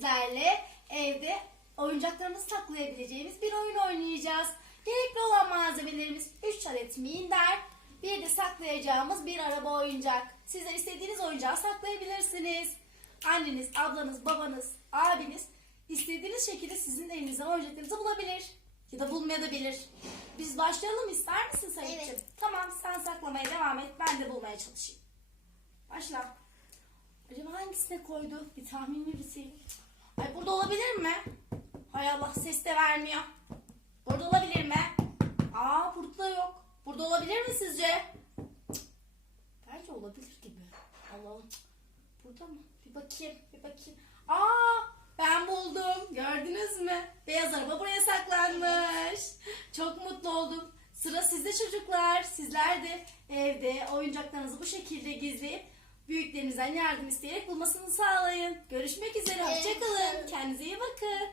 sizlerle evde oyuncaklarımızı saklayabileceğimiz bir oyun oynayacağız. Gerekli olan malzemelerimiz 3 adet minder, bir de saklayacağımız bir araba oyuncak. Sizler istediğiniz oyuncağı saklayabilirsiniz. Anneniz, ablanız, babanız, abiniz istediğiniz şekilde sizin evinizden oyuncaklarınızı bulabilir. Ya da bulmayabilir. Biz başlayalım ister misin Sayıp'cığım? Evet. Tamam sen saklamaya devam et ben de bulmaya çalışayım. Başla. Acaba hangisine koydu? Bir tahmin yürüteyim. Burada olabilir mi? Hay Allah ses de vermiyor. Burada olabilir mi? Aa burada da yok. Burada olabilir mi sizce? Cık, Bence olabilir gibi. Allah'ım. Burada mı? Bir bakayım, bir bakayım. Aa ben buldum. Gördünüz mü? Beyaz araba buraya saklanmış. Çok mutlu oldum. Sıra sizde çocuklar. Sizler de evde oyuncaklarınızı bu şekilde gizleyip büyüklerinizden yardım isteyerek bulmasını sağlayın. Görüşmek üzere. Hoşçakalın. Kendinize iyi bakın.